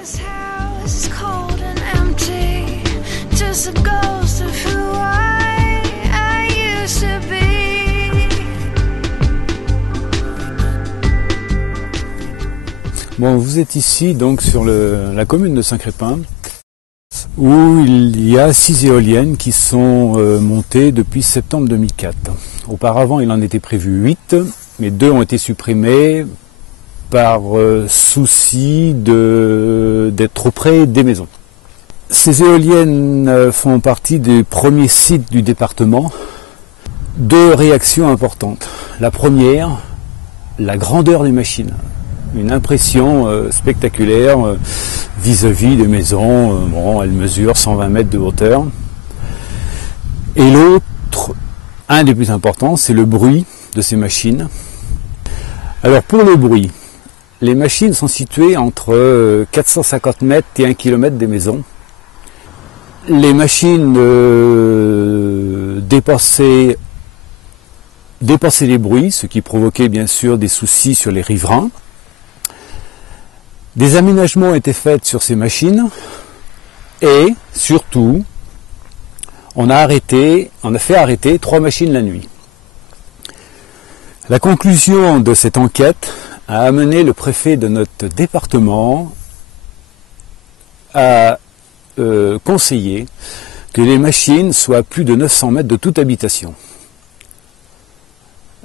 This house is cold and empty, just a ghost of who I used to be. Bon, vous êtes ici donc sur la commune de Saint-Crépin, où il y a 6 éoliennes qui sont montées depuis septembre 2004. Auparavant, il en était prévu 8, mais 2 ont été supprimées par souci d'être trop près des maisons. Ces éoliennes font partie des premiers sites du département. 2 réactions importantes. La première, la grandeur des machines. Une impression spectaculaire vis-à-vis des maisons. Bon, elles mesurent 120 mètres de hauteur. Et l'autre, un des plus importants, c'est le bruit de ces machines. Alors pour le bruit, les machines sont situées entre 450 mètres et 1 km des maisons. Les machines dépassaient les bruits, ce qui provoquait bien sûr des soucis sur les riverains. Des aménagements ont été faits sur ces machines et surtout, on a fait arrêter 3 machines la nuit. La conclusion de cette enquête a amené le préfet de notre département à conseiller que les machines soient à plus de 900 mètres de toute habitation.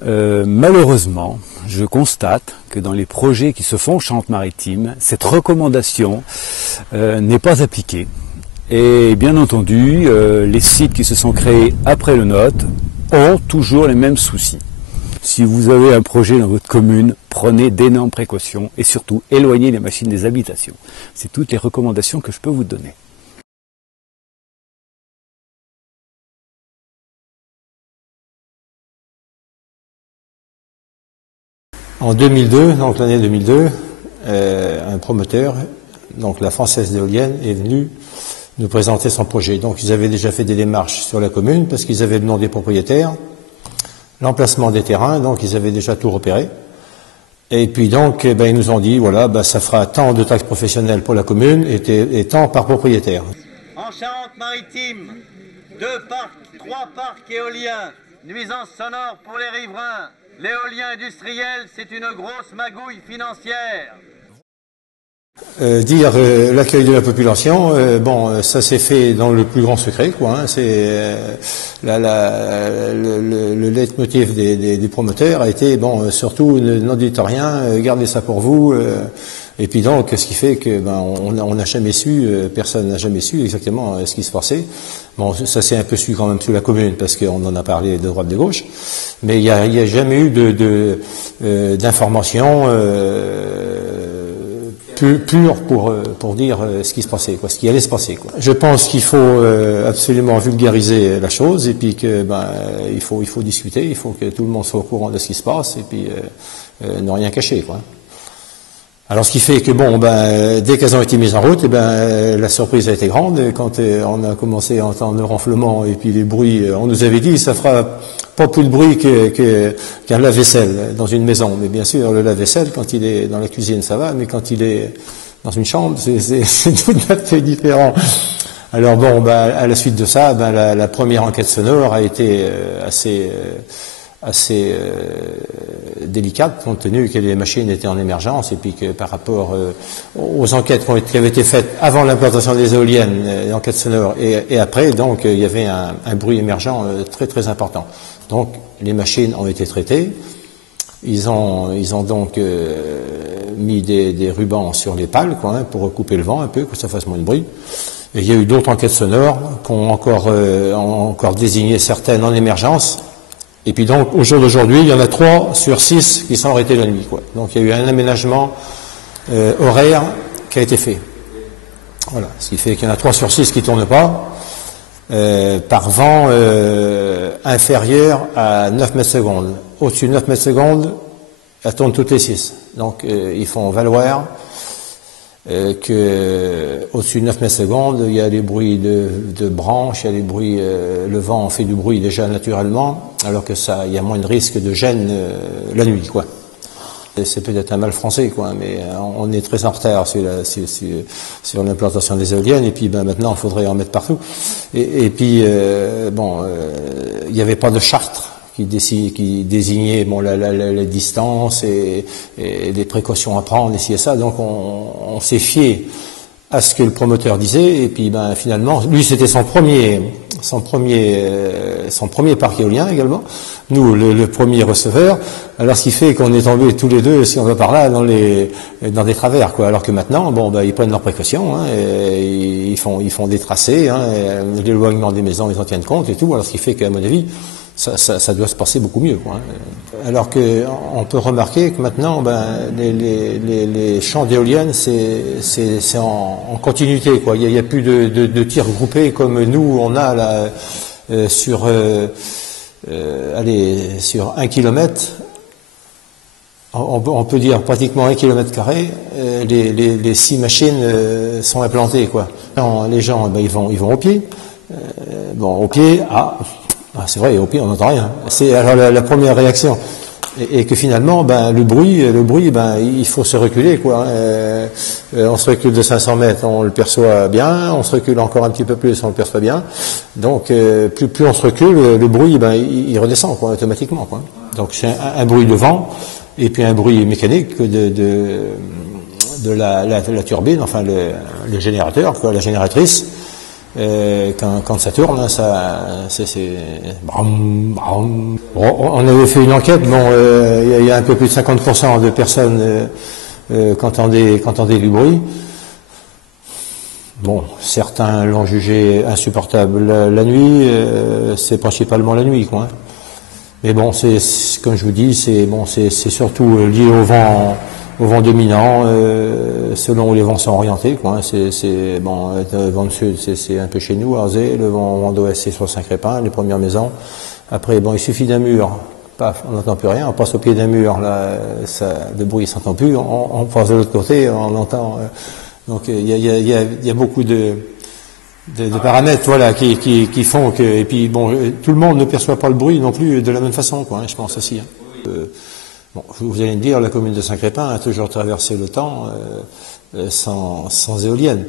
Malheureusement, je constate que dans les projets qui se font en Charente-Maritime, cette recommandation n'est pas appliquée. Et bien entendu, les sites qui se sont créés après le nôtre ont toujours les mêmes soucis. Si vous avez un projet dans votre commune, prenez d'énormes précautions et surtout éloignez les machines des habitations. C'est toutes les recommandations que je peux vous donner. En 2002, donc l'année 2002, un promoteur, donc la Française d'éoliennes, est venu nous présenter son projet. Donc ils avaient déjà fait des démarches sur la commune parce qu'ils avaient le nom des propriétaires, l'emplacement des terrains, donc ils avaient déjà tout repéré. Et puis donc, ils nous ont dit, voilà, ça fera tant de taxes professionnelles pour la commune et tant par propriétaire. En Charente-Maritime, 3 parcs éoliens, nuisances sonores pour les riverains. L'éolien industriel, c'est une grosse magouille financière. L'accueil de la population, ça s'est fait dans le plus grand secret, quoi. Hein, c'est le leitmotiv des promoteurs a été surtout n'en dites rien, gardez ça pour vous. Et puis donc, ce qui fait que on n'a jamais su, personne n'a jamais su exactement ce qui se passait. Bon, ça s'est un peu su quand même sous la commune parce qu'on en a parlé de droite de gauche, mais il y a jamais eu d'informations pure pour dire ce qui se passait, ce qui allait se passer, quoi. Je pense qu'il faut absolument vulgariser la chose et puis que il faut discuter, il faut que tout le monde soit au courant de ce qui se passe et puis ne rien cacher, quoi. Alors ce qui fait que dès qu'elles ont été mises en route, la surprise a été grande quand on a commencé à entendre le ronflement et puis les bruits. On nous avait dit ça fera pas plus de bruit qu'un lave-vaisselle dans une maison. Mais bien sûr, le lave-vaisselle quand il est dans la cuisine ça va, mais quand il est dans une chambre, c'est tout à fait différent. Alors à la suite de ça, la première enquête sonore a été assez délicate, compte tenu que les machines étaient en émergence et puis que par rapport aux enquêtes qui avaient été faites avant l'implantation des éoliennes, enquêtes sonores et après, donc il y avait un bruit émergent très très important. Donc les machines ont été traitées, ils ont donc mis des rubans sur les pales pour recouper le vent un peu, que ça fasse moins de bruit. Et il y a eu d'autres enquêtes sonores qui ont encore désigné certaines en émergence. Et puis donc, au jour d'aujourd'hui, il y en a 3 sur 6 qui sont arrêtés la nuit, quoi. Donc il y a eu un aménagement horaire qui a été fait. Voilà. Ce qui fait qu'il y en a 3 sur 6 qui ne tournent pas, par vent inférieur à 9 mètres secondes. Au-dessus de 9 mètres secondes, elles tournent toutes les 6. Donc ils font valoir que au-dessus de 9 mètres secondes, il y a des bruits de branches, il y a des bruits, le vent fait du bruit déjà naturellement, alors que il y a moins de risque de gêne la nuit, quoi. C'est peut-être un mal français, quoi, mais on est très en retard sur l'implantation des éoliennes, et puis maintenant il faudrait en mettre partout. Et puis il n'y avait pas de charte qui désignait la distance et des précautions à prendre ici et ça, donc on s'est fié à ce que le promoteur disait, et puis finalement, lui c'était son premier parc éolien également, nous le premier receveur, alors ce qui fait qu'on est tombés tous les deux, si on va par là, dans des travers, quoi, alors que maintenant, ils prennent leurs précautions, hein, et ils font des tracés, hein, l'éloignement des maisons, ils en tiennent compte et tout, alors ce qui fait qu'à mon avis, ça doit se passer beaucoup mieux, quoi. Alors que on peut remarquer que maintenant, les champs d'éoliennes, c'est en continuité, quoi. Il y a plus de tirs groupés comme nous on a là sur 1 kilomètre. On peut dire pratiquement 1 kilomètre carré, les 6 machines sont implantées, quoi. Les gens, ils vont au pied. Au pied, c'est vrai, au pied, on n'entend rien. C'est alors la première réaction. Et que finalement, le bruit, il faut se reculer, quoi. On se recule de 500 mètres, on le perçoit bien. On se recule encore un petit peu plus, on le perçoit bien. Donc, plus on se recule, le bruit, il redescend, quoi, automatiquement, quoi. Donc, c'est un bruit de vent, et puis un bruit mécanique de la turbine, enfin le générateur, quoi, la génératrice. Quand ça tourne, c'est brum, brum. On avait fait une enquête, il y a un peu plus de 50% de personnes qui entendaient du bruit. Certains l'ont jugé insupportable la nuit, c'est principalement la nuit, quoi. Mais c'est comme je vous dis, c'est surtout lié au vent dominant, selon où les vents sont orientés, quoi. Le vent de sud, c'est un peu chez nous, à Arzé, le vent d'ouest, c'est sur Saint-Crépin, les premières maisons. Après, il suffit d'un mur, paf, on n'entend plus rien, on passe au pied d'un mur, là, le bruit s'entend plus, on passe de l'autre côté, on entend. Donc, il y a beaucoup de paramètres, voilà, qui font que, et puis tout le monde ne perçoit pas le bruit non plus de la même façon, quoi, je pense aussi. Vous allez me dire, la commune de Saint-Crépin a toujours traversé le temps sans éoliennes.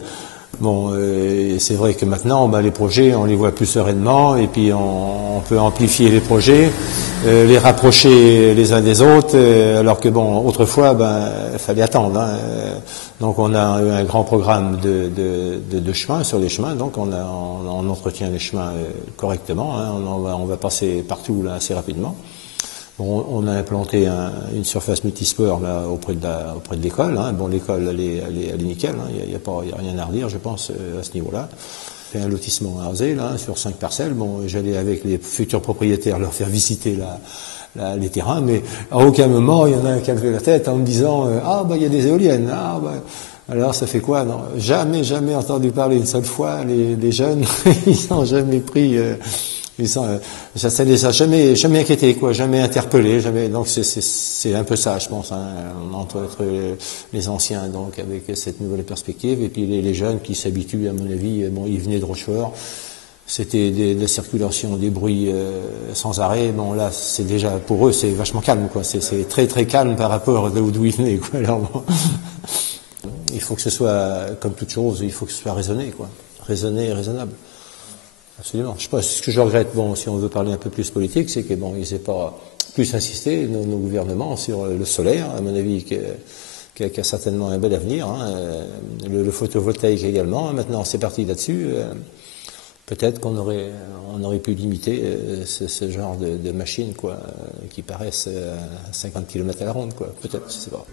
C'est vrai que maintenant, les projets, on les voit plus sereinement, et puis on peut amplifier les projets, les rapprocher les uns des autres, alors que autrefois, il fallait attendre, hein. Donc on a un grand programme de chemins sur les chemins, donc on entretient les chemins correctement, hein. On va passer partout là assez rapidement. On a implanté une surface multisport là auprès de l'école, hein. L'école elle est nickel, hein. Il y a rien à redire, je pense, à ce niveau-là. Fait un lotissement à Arzé, là, sur 5 parcelles. J'allais avec les futurs propriétaires leur faire visiter les terrains, mais à aucun moment il y en a un qui a levé la tête en me disant il y a des éoliennes. Alors ça fait quoi? Non, jamais entendu parler une seule fois. Les jeunes, ils n'ont jamais pris. Ça les a jamais inquiétés, quoi, jamais interpellés, jamais. Donc c'est un peu ça, je pense, hein, entre les anciens, donc avec cette nouvelle perspective, et puis les jeunes qui s'habituent, à mon avis. Ils venaient de Rochefort, c'était de la circulation, des bruits sans arrêt. Là, c'est déjà pour eux, c'est vachement calme, quoi. C'est très très calme par rapport d'où ils venaient, quoi. Alors il faut que ce soit, comme toute chose, il faut que ce soit raisonné, quoi, raisonné et raisonnable. Absolument. Je sais pas, ce que je regrette, si on veut parler un peu plus politique, c'est que ils n'aient pas plus insisté, nos gouvernements, sur le solaire, à mon avis, qui a certainement un bel avenir, hein. Le photovoltaïque également. Maintenant, c'est parti là-dessus. Peut-être qu'on aurait pu limiter ce genre de machines, quoi, qui paraissent à 50 km à la ronde, quoi. Peut-être, je sais pas.